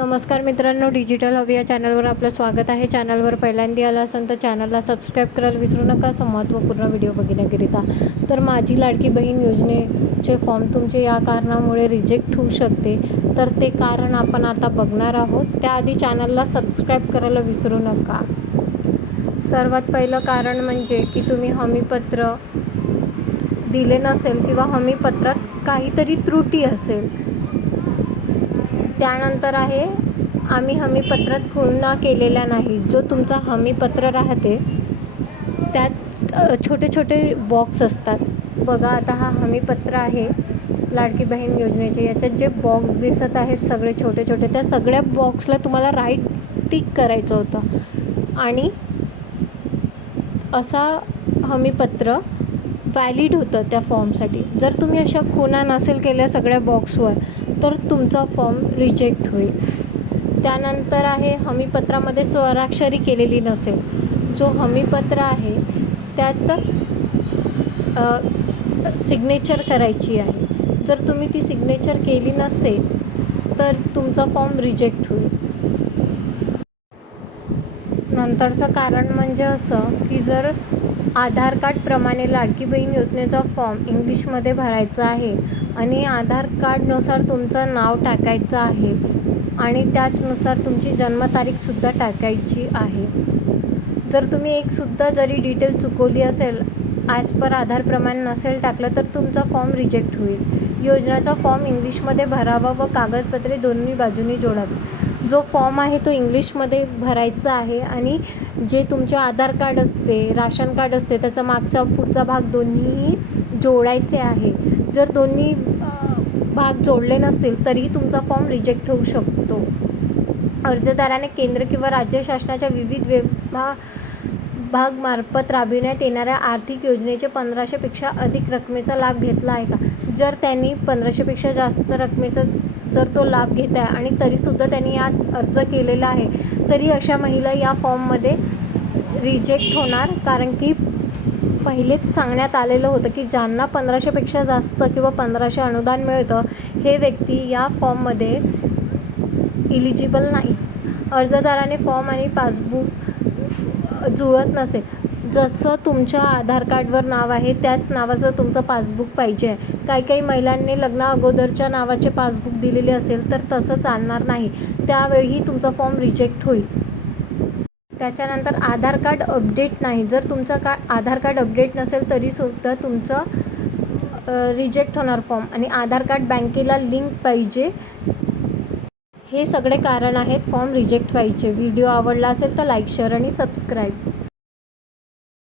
नमस्कार मित्रांनो डिजिटल हवी या चॅनलवर आपलं स्वागत आहे. चॅनलवर पहिल्यांदा आला असेल तर चॅनलला सबस्क्राईब करायला विसरू नका. असं महत्त्वपूर्ण व्हिडिओ बघण्याकरिता तर माझी लाडकी बहीण योजनेचे फॉर्म तुमचे या कारणामुळे रिजेक्ट होऊ शकते. तर ते कारण आपण आता बघणार आहोत. त्याआधी चॅनलला सबस्क्राईब करायला विसरू नका. सर्वात पहिलं कारण म्हणजे की तुम्ही हमीपत्र दिले नसेल किंवा हमीपत्रात काहीतरी त्रुटी असेल. त्यानंतर आहे आम्ही हमीपत्रात खुणा केलेल्या नाही. जो तुमचा हमीपत्र राहते त्यात छोटे छोटे बॉक्स असतात. बघा आता हा हमीपत्र आहे लाडकी बहीण योजनेचे. याच्यात जे बॉक्स दिसत आहेत सगळे छोटे छोटे त्या सगळ्या बॉक्सला तुम्हाला राईट टिक करायचं होतं. आणि असा हमीपत्र व्हॅलिड होतं त्या फॉर्मसाठी जर तुम्ही अशा खुणा नसेल केल्या सगळ्या बॉक्सवर तर तुमचा फॉर्म रिजेक्ट होईल. त्यानंतर आहे हमीपत्रामध्ये स्वराक्षरी केलेली नसेल. जो हमीपत्र आहे त्यात सिग्नेचर करायची आहे. जर तुम्ही ती सिग्नेचर केली नसेल तर तुमचा फॉर्म रिजेक्ट होईल. नंतरचं कारण म्हणजे असं की जर आधार कार्डप्रमाणे लाडकी बहीण योजनेचा फॉर्म इंग्लिशमध्ये भरायचा आहे आणि आधार कार्डनुसार तुमचं नाव टाकायचं आहे आणि त्याचनुसार तुमची जन्मतारीखसुद्धा टाकायची आहे. जर तुम्ही एकसुद्धा जरी डिटेल चुकवली असेल ॲज पर आधारप्रमाणे नसेल टाकलं तर तुमचा फॉर्म रिजेक्ट होईल. योजनेचा फॉर्म इंग्लिशमध्ये भरावा व कागदपत्रे दोन्ही बाजूनी जोडावी. जो फॉर्म आहे तो इंग्लिशमध्ये भरायचा आहे आणि जे तुमचे आधार कार्ड असते राशन कार्ड असते त्याचा मागचा पुढचा भाग दोन्हीही जोडायचे आहे. जर दोन्ही भाग जोडले नसतील तरीही तुमचा फॉर्म रिजेक्ट होऊ शकतो. अर्जदाराने केंद्र किंवा राज्य शासनाच्या विविध विभा भागमार्फत राबविण्यात येणाऱ्या आर्थिक योजनेचे पंधराशेपेक्षा अधिक रकमेचा लाभ घेतला आहे का? जर त्यांनी पंधराशेपेक्षा जास्त रकमेचा जर तो लाभ घेत आहे आणि तरीसुद्धा त्यांनी यात अर्ज केलेला आहे तरी अशा महिला या फॉर्ममध्ये रिजेक्ट होणार. कारण की पहिलेच सांगण्यात आलेलं होतं की ज्यांना पंधराशेपेक्षा जास्त किंवा पंधराशे अनुदान मिळतं हे व्यक्ती या फॉर्ममध्ये इलिजिबल नाही. अर्जदाराने फॉर्म आणि पासबुक जुळत नसेल. जसं तुमच्या आधार कार्डवर नाव आहे त्याच नावाचं तुमचं पासबुक पाहिजे आहे. काही काही महिलांनी लग्ना अगोदरच्या नावाचे पासबुक दिलेले असेल तर तसं चालणार नाही. त्यावेळी तुमचा फॉर्म रिजेक्ट होईल. त्याच्यानंतर आधार कार्ड अपडेट नाही. जर तुमचं का आधार कार्ड अपडेट नसेल तरीसुद्धा तुमचं रिजेक्ट होणार फॉर्म. आणि आधार कार्ड बँकेला लिंक पाहिजे. हे सगळे कारण आहेत. फॉर्म रिजेक्ट व्हायचे. व्हिडिओ आवडला असेल तर लाईक शेअर आणि सबस्क्राईब.